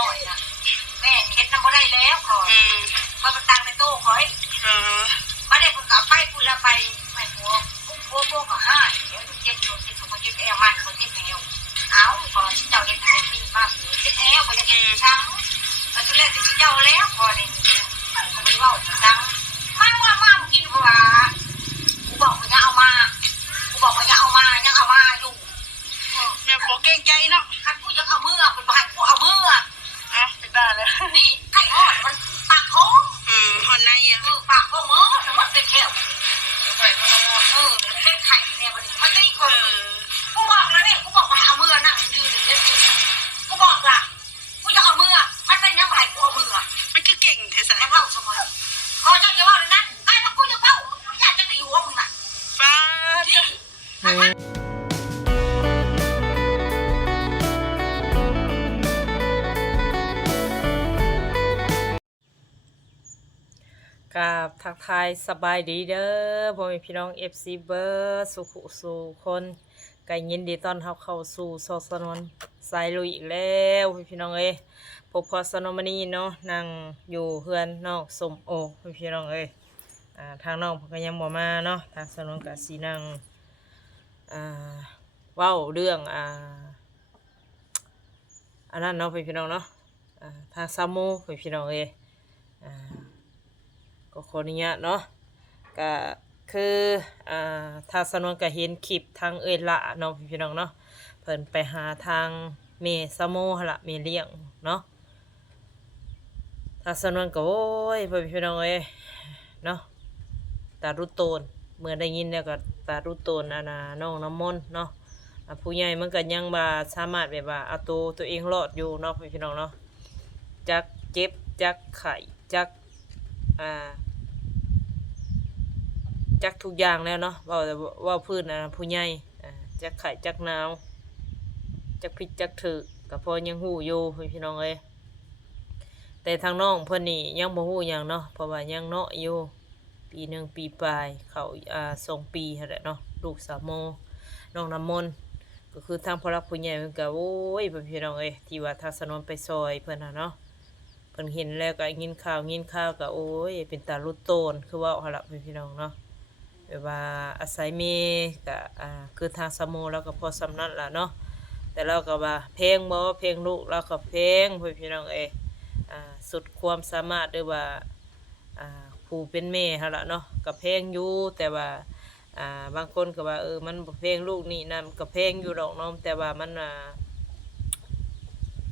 หน่อยนะแม่เฮ็ดน้ำบ่ได้แล้วขอพอมันตังในตู้ขอให้มาได้คุณกับไปคุณละไปไม่หัวพุ่งพวกก็ห้าเดี๋ยวเจ็บตัวเจ็บตัวเจ็บแอวมันคนเจ็บแอวเอาขอเจ้าเฮ็ดให้มีมากเลยเจ็บแอวบ่จะเจ็บช้างแต่ทุเรศที่เจ้าแล้วพอในนี้ก็ไม่ว่าช้างมากินเพราะว่ากูบอกว่าจะเอามายังเอามาอยู่แม่บอกเก่งใจเนาะคันกูยังเอามือเป็นบ้านกูเอามือเป็นได้เลยนี่ไก่หอดมันปากท้องหอนในปากท้องมันเป็นแค่เป็นไข่เนี่ยมันตีคนกูบอกแล้วเนี่ยกูบอกว่าเอามือนั่งยืนเล่นกูบอกล่ะกูจะเอามือมันเป็นยังไงกูเอามือมันคือเก่งเทสเล่าสมัยพอจะว่าเลยนะไอ้พวกกูจะเล่าอยากจะไปอยู่ว่ามึงน่ะฟ้ากับทักทายสบายดีเด้อพ่อแม่พี่น้อง FC เบอร์สุขสู่คนก็ยินดีต้อนรับเข้าสู่ซอสนวนสายลุยอีกแล้วพี่น้องเอ้ยพบพอสนมณีเนาะนั่งอยู่เฮือนนอกสมโอพี่น้องเอ้ยทางน้องก็ยังบ่มาเนาะทางสนวนก็สินั่งเว้าเรื่องอันนั้นเนาะพี่น้องเนาะทางซามูพี่น้องเอ้ยก็ขออนุญาตเนาะก็คือทางสนวนก็เห็นคลิปทางเอ้ยละเนาะพี่น้องเนาะเพิ่นไปหาทางเมซาโมหั่นล่ะเมเลี้ยงเนาะทางสนวนก็โอ้ยพี่น้องเอ้ยเนาะตารุโตนเมื่อได้ยินแล้วก็ตารุโตนน้องน้ำมนต์เนาะผู้ใหญ่มันก็ยังบ่สามารถแบบว่าเอาตัวเองรอดอยู่เนาะพี่น้องเนาะจักเจ็บจักไข้จักจักทุกอย่างแล้วเนาะว่าพื้นผู้ใหญ่จักไข่จักหนาวจักพิษจักถือกับพอยังหู้อยู่พี่น้องเอ้ยแต่ทางน้องเพิ่นนี่ยังบ่ฮู้หยังเนาะเพราะว่ายังเนาะอยู่ปีหนึ่งปีปลายเขา2 ปีหั่นแหละเนาะลูกสาวโมน้องน้ำมนต์ก็คือทางพระผู้ใหญ่เพิ่นก็โอ้ยพี่น้องเอ้ยที่ว่าทางสนวนไปซอยเพิ่นเนาะเพิ่นเห็นแล้วก็ยินข่าวก็โอ้ยเป็นตาลุโตนคือว่าหั่นล่ะพี่น้องเนาะแบบว่าอาศัยมีก็คือทางสมูแล้วก็พอสำนักล่ะเนาะแต่เราก็ว่าเพลงบ่เพลงลูกเราก็เพลงพี่น้องเอ้ยสุดความสามารถหรือว่าผู้เป็นแม่หั่นล่ะเนาะก็เพลงอยู่แต่ว่าบางคนก็ว่ามันบ่เพลงลูกนี่นะมันก็เพลงอยู่ดอกเนาะแต่ว่ามัน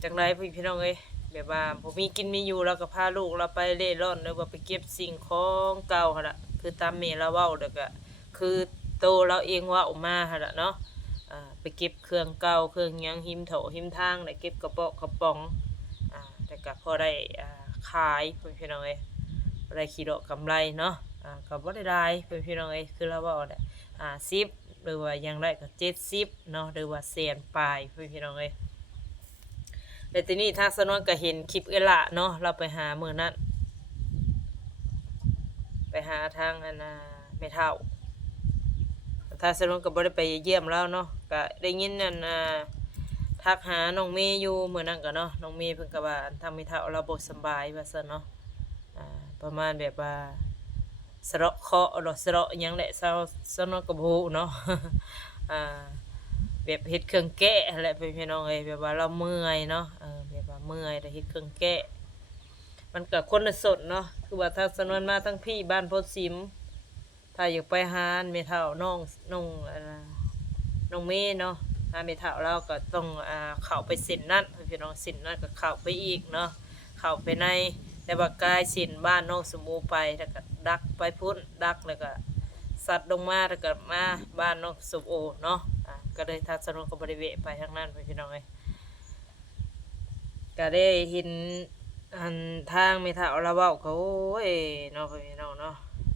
จังไดพี่น้องเอ้ยแบบว่าบ่มีกินมีอยู่แล้วก็พาลูกเราไปเร่ร่อนหรือว่าไปเก็บสิ่งของเก่าหั่นล่ะคือตามแม่เราเว้าแล้วก็คือโตเราเองว่าออกมาหั่นล่ะเนาะไปเก็บเครื่องเก่าเครื่องหยังหิมโถหิมทางได้เก็บกระป๋องแต่ก็พอได้ขายพี่น้องเอ้ยบ่ได้ขี้ดอกกำไรเนาะก็บ่ได้หลายพี่น้องเอ้ยคือเราเว้าแหละ50หรือว่ายังได้ก็70เนาะหรือว่าแสนปลายพี่น้องเอ้ยแต่ทีนี้ทางสนวนก็เห็นคลิปเอ้ยละเนาะเราไปหามื้อนั้นไปหาทางแม่เฒ่าทางสนวนก็บ่ได้ไปเยี่ยมแล้วเนาะก็ได้ยินทักหาน้องเมย์อยู่มื้อนั้นก็เนาะน้องเมย์เพิ่นก็ว่าทางแม่เฒ่าเราบ่สบายว่าซั่นเนาะประมาณแบบว่าสะเราะเคาะหรือสะเราะหยังแหละสนวนก็บ่ฮู้เนาะแบบเฮ็ดเครื่องแกะแหละพี่น้องเอ้ยแบบว่าเราเมื่อยเนาะแบบว่าเมื่อยแต่เฮ็ดเครื่องแกะมันก็คนละสดเนาะคือว่าถ้าสนวนมาทั้งพี่บ้านโพธิ์สิมถ้าอยากไปหาแม่เฒ่าน้องเมย์เนาะหาแม่เฒ่าเราก็ต้องเข้าไปเส้นนั้นพี่น้องเส้นนั้นก็เข้าไปอีกเนาะเข้าไปในแต่ว่ากายเส้นบ้านน้องสมูไปแล้วก็ดักไปพุ่นดักแล้วก็สัตว์ลงมาแล้วก็มาบ้านน้องสมโอเนาะก็เลยทางสนวนก็บ่ได้แวะไปทางนั้นพี่น้องเอ้ยก็ได้เห็นทางแม่เฒ่าเราเว้าก็โอ้ยเนาะพี่น้องเนาะ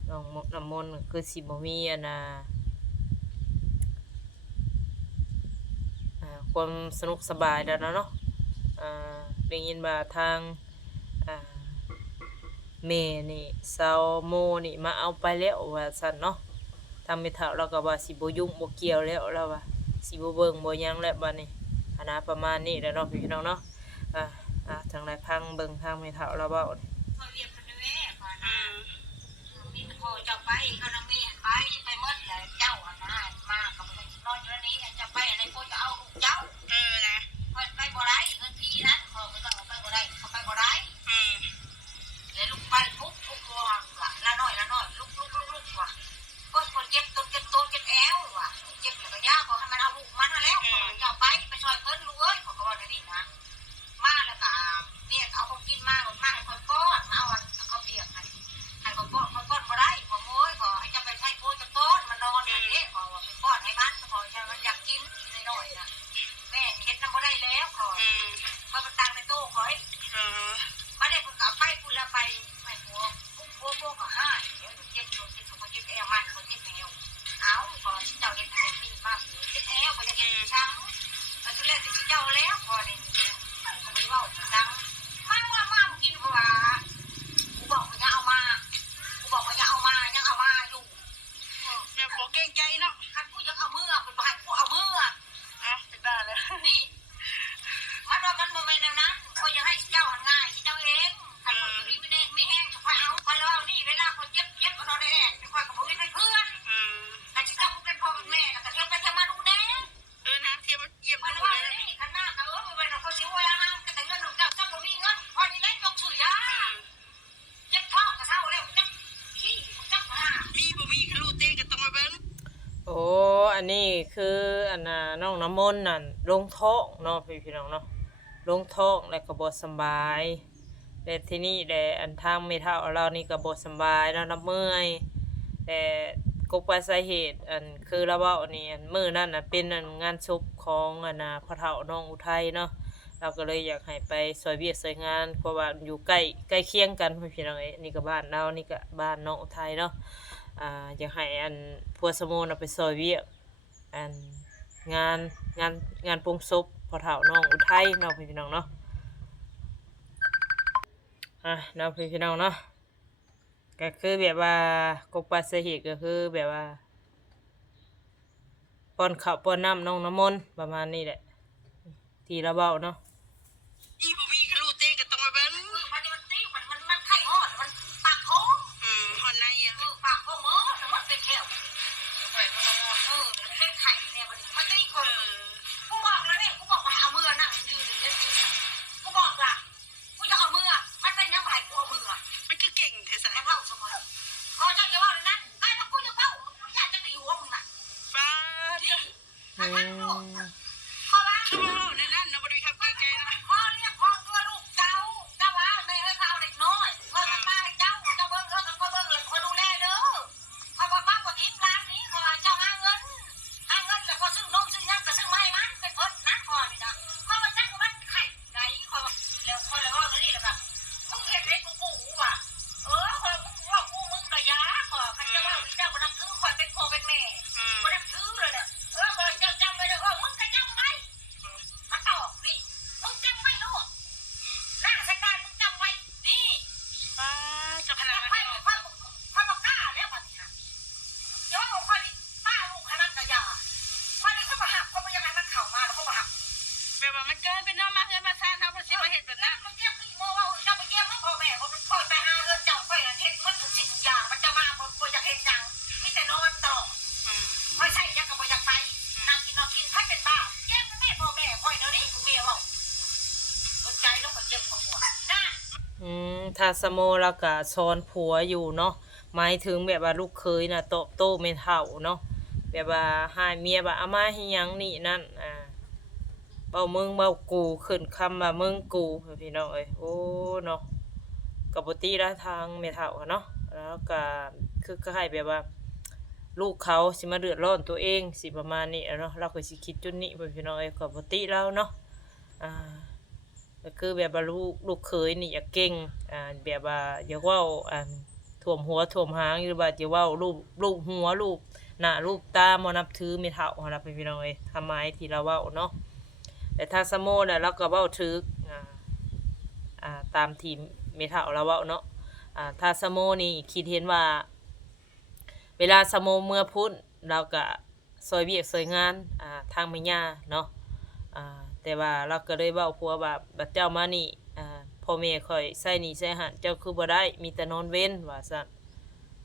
น้องน้ำมนต์คือสิบ่มีความสนุกสบายแล้วเนาะได้ยินว่าทางแม่นี่สาวโมนี่มาเอาไปแล้วว่าซั่นเนาะทางแม่เฒ่าเราก็ว่าสิบ่ยุ่งบ่เกี่ยวแล้วเราว่าสิบ่เบิ่งบ่หยังแล้วบัดนี้ประมาณนี้แหละเนาะพี่น้องเนาะ ทางใดพังเบิ่งทางไม่เท่าเราเว้านี่ พอเรียกคนแม่ก่อนนะมีพอเจ้าไปเขานำมีไปหมดเลยเจ้าอ่ะนะมากับมันนอนอยู่นี้จะไปอะไรพอจะเอาลูกเจ้านะไปบ่ได้เงินทีนั้นพอไม่ต้องไปบ่ได้เขาไปบ่ได้แล้วลูกไปปุ๊บทุกตัวละน้อยลุกว่ะก็คนเจ็บตัวเจ็บแอวว่ะเจ็บแล้วก็ยากขอให้มันเอาลูกมันมาแล้วเจ้าไปช่วยเพิ่นรู้เอ้ยขอก็ว่าได้นี่นะมาแล้วก็เนี่ยเอาของกินมาให้คนก้อนมาเอาเขาเปียกให้คนก้อนบ่ได้ขอโม้ยขอให้จะไปใช้โคจะก้อนมานอนอย่างนี้ขอไปก้อนให้มันขอจะมันอยากกินน้อยๆนะแม่เฮ็ดน้ำบ่ได้แล้วขอมันตังในตู้ขอให้มาได้คุณกับไปคุณแล้วไปไม่หัวพวกก็ห้าเดี๋ยวเจ็บคนเจ็บแอวมันคนเจ็บแอวเอาขอเจ้าเฮ็ดให้ดีมากเลยเจ็บแอวบ่จะเจ็บช้างมันจะเล่นที่เจ้าแล้วพอในนี้เขาไม่ว่าจังมากินเพราะว่ากูบอกว่าจะเอามายังเอามาอยู่ แม่ผัวเก่งใจเนาะ คันกูยังเอามือเป็นบ่ให้กูเอามือเป็นบ้าเลยนี่มันว่ามันโมเมนต์นั้นก็ยังให้เจ้าหันง่ายที่เจ้าเองใครคนที่ไม่แห้งจะคอยเอาคอยเอานี่เวลาคนเจ็บก็นอนได้แอบคอยกับมึงเป็นเพื่อนแต่ที่เจ้าเป็นพ่อเป็นแม่แต่เที่ยวไปเที่ยวมาดูแน่นะเที่ยวมาเยี่ยม มัน ดู ว่า เลย นี่ขันหน้าเขามันเป็นเขาชิวอะไรห้างแต่เงินหนุ่มเจ้าเจ้าบ่มีเงินพอนี่ได้ยกถือยาเจ็บท้องกับเศร้าแล้วจับขี้จับหน้ามีบ่มีกระลูเต้ก็ต้องมาเบิ่งโอ้อันนี้คืออันน่ะน้องน้ำมนต์นั่นลงท้องเนาะพี่น้องเนาะลงท้องแล้วก็บ่สบายแต่ที่นี่แต่อันทางไม่เท่าเรานี่ก็บ่สบายแล้วน้ำเมื่อยแต่กบสาเหตุอันคือเราเว้านี่อันมื้อนั้นน่ะเป็นอันงานศพของอันน่ะพ่อเฒ่าน้องอุทัยเนาะเราก็เลยอยากให้ไปซอยเวียกซอยงานเพราะว่าอยู่ใกล้เคียงกันพี่น้องเอ้ยนี่ก็บ้านเรานี่ก็บ้านน้องอุทัยเนาะอยากให้อันพัวสมุนเอาไปซอยเวียกอันงานปรุงศพพ่อเฒ่าน้องอุทัยเนาะพี่น้องเนาะเนาะพี่น้องเนาะก็คือแบบว่ากบปลาสาเหตุก็คือแบบว่าป้อนข้าวป้อนน้ำน้องน้ำมนต์ประมาณนี้แหละที่เราเบ้าเนาะมีบ่มีกระลูเต้ก็ต้องมาเบิ่งมันตีมันไข่หอดมันปากท้องหอนในปากท้องมันเป็นแค่เป็นไข่เนี่ยมันตีคนกูบอกแล้วเนี่ยกูบอกว่าเอามือนั่งยืนกูบอกว่ากูจะเอามือมันเป็นยังไงกูเอามือมันคือเก่งเถอะสะมันเล่าสมองพอจะว่าเลยนะไอ้มันกูจะเล่ากูอยากจะไปอยู่ว่ามึงน่ะฟ้าที่มันรู้พอละชั่วโมงในนั้นนะบ่ได้ครับเก่งใจนะพ่อเรียกพ่อตัวลูกเจ้าว่าไม่ให้เขาเด็กน้อยพ่อมาให้เจ้าเบิ้งแล้วก็เบิ้งเลยคอยดูแลเด้อพอบ้านกว่าทีมร้านนี้ขอเจ้าหาเงินแล้วพอซื้อนมซื้อยังก็ซื้อมาให้มันเป็นคนนักพอนี่นะพอมาจ้างมันไข่ไหนคอยแล้วคอยแล้วว่านี่แหละแบบมึงเห็นไหมกูว่ะคอยมึงว่ามึงกระยาขอใครจะว่าเจ้าคนนับถือคอยเป็นพ่อเป็นแม่คนนับถือเลยเนี่ยคอยเจ้าจำไว้เลยว่ามึงจะจำไหมมาตอบนี่มึงจำไว้ลูกหน้าสักการมึงจำไว้นี่จะพนันพ่อบอกกล้าแล้วมันค่ะเดี๋ยวว่าพ่อนี่ป้าลูกให้มันกระยาพ่อนี่เขามาหักเขาไม่ยังไงมันเข่ามาแล้วเขามาหักแบบว่ามันเกินเป็นน้องมาเพื่อนมาสร้างเขาเพราะสิมาเห็นแบบนั้นมันเยี่ยมพี่โมว่าเจ้าไปเยี่ยมพ่อแม่เขาพ่อไปหาเงินเจ้าไปเห็นมันทุกสิ่งทุกอย่างมันจะมาบ่อยากเห็นจังมีแต่นอนต่อไม่ใช่ยังกับบ่อยากไปนั่งกินให้เป็นบ้าเยี่ยมแม่พ่อแม่คอยเดี๋ยวนี้กูเมียว่าสนใจแล้วก็เจ็บหัวนะถ้าสโมแล้วก็ซ้อนผัวอยู่เนาะหมายถึงแบบว่าลูกเคยน่ะโตไม่เท่าเนาะแบบว่าให้เมียว่าเอามาให้ยังนี่นั่นเบามึงเบากูขึ้นคำว่ามึงกูพี่น้องเอ้ยโอ้เนาะกับปกติแล้วทางไม่เท่าเนาะแล้วก็คือก็ให้แบบว่าลูกเขาสิมาเดือดร้อนตัวเองสิประมาณนี้เนาะเราก็สิคิดจุดนี้พี่น้องเอ้ยกับปกติแล้วเนาะก็คือแบบว่าลูกเคยนี่อยากเก่งแบบว่าอย่าว่าถ่วมหัวถ่วมหางหรือว่าจะว่าลูกหัวลูกหน้าลูกตามานับถือไม่เท่าเราเป็นพี่น้องเอ้ยทำไมที่เราว่าเนาะแต่ถ้าสโมเนี่ยเราก็เว้าถือตามทีมไม่เท่าเราเว้าเนาะถ้าสโมนี่คิดเห็นว่าเวลาสโมเมื่อพุ่นเราก็ซอยเวียกซอยงานทางแม่ย่าเนาะแต่ว่าเราก็เลยเว้าพัวว่าบัดเจ้ามานี่ พ่อแม่ข่อยใส่หนี้ใส่หันเจ้าคือบ่ได้มีแต่นอนเว้นว่าซั่น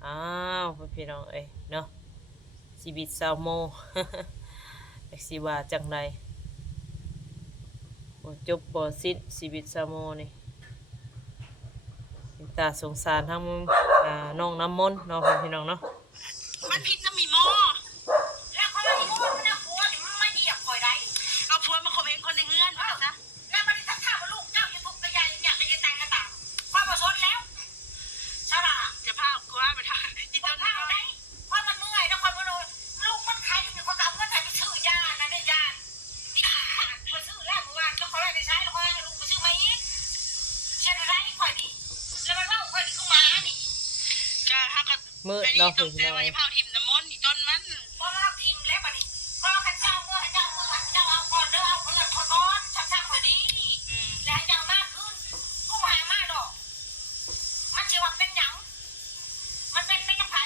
อ้าวพี่น้องเอ้ยเนาะชีวิตสาวโม จักสิว่าจังไดบ่จบบ่สิ้นชีวิตสาวโมนี่เป็นตาสงสารทั้งน้องน้ำมนต์เนาะพี่น้องเนาะ มันผิดน้ำมีโม แล้วเขาไม่ได้พูดมันนะผัวนี่มันไม่เหยียบคอยได้ เอาผัวมาข่มเหงคนในเงื่อนว่าซะ แล้วมันทักทายว่าลูกเจ้าอยู่ทุกข์กระยายอยากจะแต่งกระต่างพ่อมาสนแล้วใช่ป่ะ จะพากูว่าไปทางอี พ่ ต้ อน ข้าวไหนพ่อมันเมื่อยแล้วคนมันลูกมันใครอยู่คนเอาเงินไปซื้อยานะได้ยาที่มาซื้อแล้วเมื่อวานแล้วเขาได้ใช้แล้วเขาให้ลูกไปซื้อมาอีกเช่นไรคอยดิแล้วมันเล่าคอยดิคือหมาดิ จะฮักกับ มืด ไอ้ เนาะ นี่ต้ พี่ อง น้ แต่ อง ว่าจะเผาทิมน้ำมนต์อีต้นมัน พอเราทิมแล้วบัดนี้พอข้าเจ้าเมื่อเจ้าเอาก่อนเด้อเอาเพื่อนคนก้อนชักชักคอยดีแล้วเจ้ามากขึ้นก็หามากดอกมันเชื่อว่าเป็นหยังมันเป็นยังไง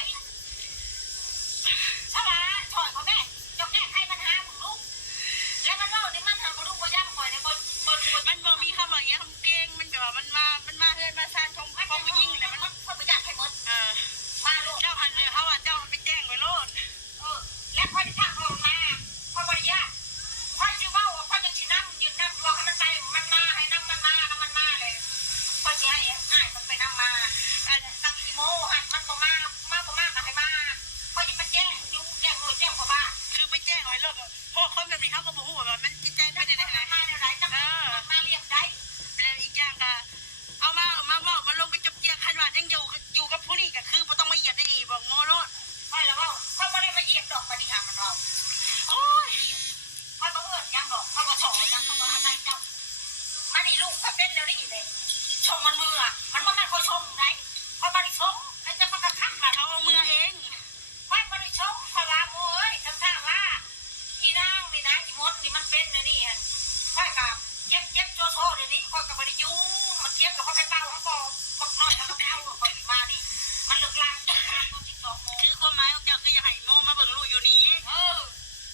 ใช่ไหมถอยเขาแม่จกแก้ไขปัญหาของลูกแล้วมันเล่านี่มันทำกับลูกบ่ย่ำก่อนเนี่ยมันบ่มีคำว่าอย่างเงี้ยคำเก่งมันแบบว่ามันมาเฮือนมาซ่านชมพอผู้หญิงเลยมัน คนบ่ย่ำให้หมด มาลูก เจ้าหันเลยเขาว่าเจ้าไปแจ้งไว้โลด และพ่อจะทักเรามาพ่อบริยาพ่อจะว่าพ่อจะชินั่งยืนนั่งรอให้มันไปมันมาให้นั่งมันมาเลยพ่อจะให้อ่านมันไปนั่งมาตั้งกี่โมหันมันบ่มาก็ให้มาพ่อจะไปแจ้งยูแจ้งโน่แจ้งพ่อบ้าน คือไปแจ้งไว้โลดพวกคนแบบนี้เขาก็บอกว่ามันจิตใจไม่ได้ไหน มาในไรจังมาเรียกได้ แล้วอีกอย่างก็เอามามาลงไปจบเจียขันว่ายังอยู่กับผู้นี้ก็คือบ่ต้องมาเหยียบได้ดีบอกโง่โลด พ่อแล้วว่าพ่อไม่ได้มาเหยียบดอกปฏิหารมันเรา โอ้ย พ่อมาเอื้อนยังดอกพ่อมาสอนยังพ่อมาอะไรเจ้ามันนี่ลูกพ่อเป็นแล้วนี่เลยชมมันมือมันไม่คอยชมไงพ่อมาได้ชมไอ้เจ้าพ่อกระทักมา เขาเอามือเอง พ่อมาได้ชมพ่อว่าโอ้ยทำท่าว่าอีนางนี่นะอีมดนี่มันเป็นเลยนี่พ่อกับเจ็บโจโซ่เลยนี่พ่อกับบริยูมันเจ็บแล้วเขาไปเป้าเขาบอกน้อยแล้วเขาไปเอาคอยมานี่มันเลิกลางตอน12 โมง คือความหมายของเจ้าคืออยากให้โง่มาเบิ่งลูกอยู่นี้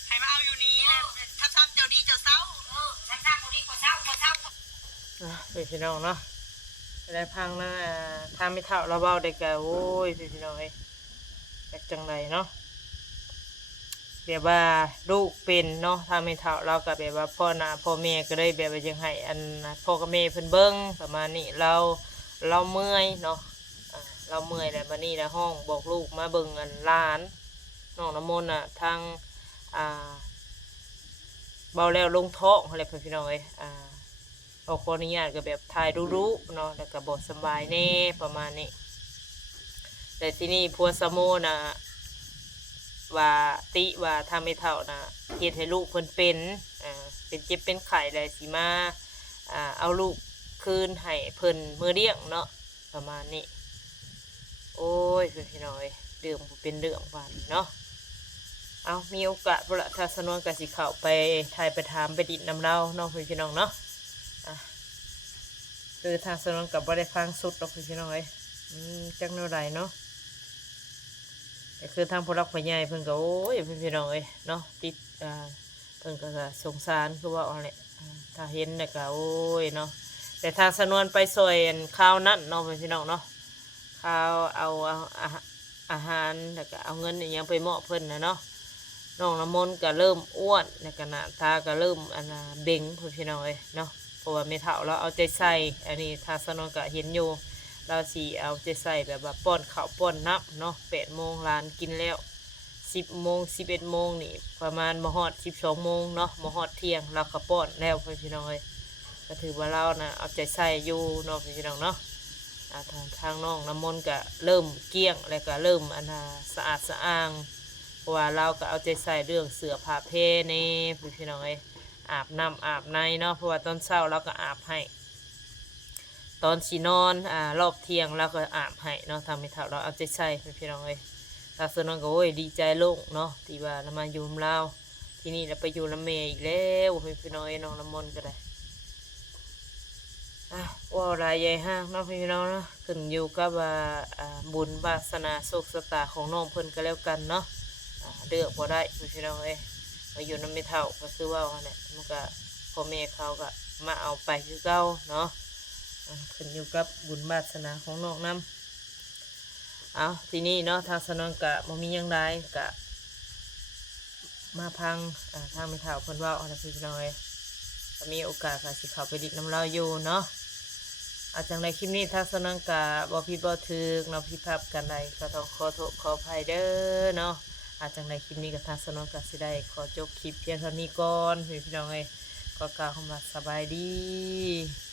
ให้มาเอาอยู่นี้แล้วถ้าทำเจ้าดีเจ้าเศร้า ฉันทราบคนนี้ก็เศร้า พี่น้องเนาะได้พังนะทางไม่เท่าเราเบาได้แก่โอ้ยพี่น้องเอ้ยจากจังไรเนาะแบบว่าลูกเป็นเนาะทางไม่เท่าเรากับแบบว่าพ่อแม่ก็เลยแบบว่ายังให้อันพ่อกับแม่เพิ่นเบิ้งประมาณนี้เราเมื่อยเนาะเราเมื่อยแล้วมานี่แล้วห้องบอกลูกมาเบิ่งอันหลานน้องน้ำมนต์ทางเบาแล้วลงท้องอะไรพี่น้องเอ้ยขออนุญาตก็แบบถ่ายรู้เนาะแล้วก็บทสบายแน่ประมาณนี้แต่ที่นี่พัวสะโมนะว่าว่าถ้าไม่เท่านะเฮ็ดให้ลูกเพิ่นเป็นเจ็บเป็นไข้เลยสิมาเอาลูกคืนให้เพิ่นมื้อเลี้ยงเนาะประมาณนี้โอ้ยพี่น้อยเรื่องเป็นเรื่องบานเนาะเอามีโอกาสบ่ละถ้าสนวนก็สิเข้าไปถ่ายไปถามไปดิดน้ำเล่าเนาะพี่น้องเนาะคือทางสนวนกับบ่ได้ฟังสุดหรอกพี่น้องเอ้ยจังเท่าไรเนาะแต่คือทางผู้รักผู้ใหญ่เพิ่นก็โอ้ยพี่น้องเอ้ยเนาะติดเพิ่นก็สงสารคือว่าเอาแหละถ้าเห็นเนี่ยก็โอ้ยเนาะแต่ทางสนวนไปซอยข้าวนั่นเนาะพี่น้องเนาะข้าวเอาอาหารแล้วก็เอาเงินอย่างไปมอบเพิ่นนะเนาะน้องน้ำมนต์ก็เริ่มอ้วนในขณะตาก็เริ่มเบ่งพี่น้องเอ้ยเนาะเพราะว่าไม่เท่าเราเอาใจใส่อันนี้ทางสนวนก็เห็นอยู่เราสีเอาใจใส่แบบว่าป้อนข้าวป้อนน้ำเนาะ8 โมงร้านกินแล้ว10 โมง11 โมงนี่ประมาณมหอด12 โมงเนาะมหอดเที่ยงเราก็ป้อนแล้วพี่น้องเอ้ยก็ถือว่าเรานะเอาใจใส่อยู่เนาะพี่น้องเนาะทางน้องน้ำมนต์ก็เริ่มเกี้ยงแล้วก็เริ่มสะอาดสะอ้างเพราะว่าเราก็เอาใจใส่เรื่องเสื้อผ้าเพนี่พี่น้องเอ้ยอาบน้ำอาบในเนาะเพราะว่าตอนเช้าเราก็อาบให้ตอนสีนอนรอบเที่ยงเราก็อาบให้เนาะทำให้เท่าเราเอาใจใส่พี่น้องเอ้ยถ้าส่วนน้องก็โอ้ยดีใจโล่งเนาะที่ว่าเรามาอยู่กับเราที่นี่เราไปอยู่ลำเมย์อีกแล้วพี่น้องเอ้ยน้องน้ำมนต์ก็ได้ว่าอะไรใหญ่ห้างเนาะพี่น้องเนาะขึ้นอยู่กับว่าบุญวาสนาโชคชะตาของน้องเพิ่นก็แล้วกันเนาะเลือกบ่ได้พี่น้องเอ้ยมาอยู่น้ำไม่เท่าก็คือว่าเนี่ยมันก็พ่อแม่เขาก็มาเอาไปคือเก่าเนาะ ขึ้นอยู่กับบุญวาสนาของน้องนำเอาทีนี้เนาะทางสนองกะบ่มีหยังไดกะมาพังทางไม่เฒ่าเพิ่นเว้าเอาล่ะพี่น้องเอ้ยถ้ามีโอกาสก็สิเข้าไปดิดน้ำเราอยู่เนาะอาจังในคลิปนี้ทางสนองกะบ่ผิดบ่ถูกเนาะผิดพลาดกันใดก็ต้องขอโทษขออภัยเด้อเนาะอาจังในคลิปนี้ก็ทางสนองกะสิได้ขอจบคลิปเพียงเท่านี้ก่อนพี่น้องเอ้ยก็กล่าวคำว่าสบายดี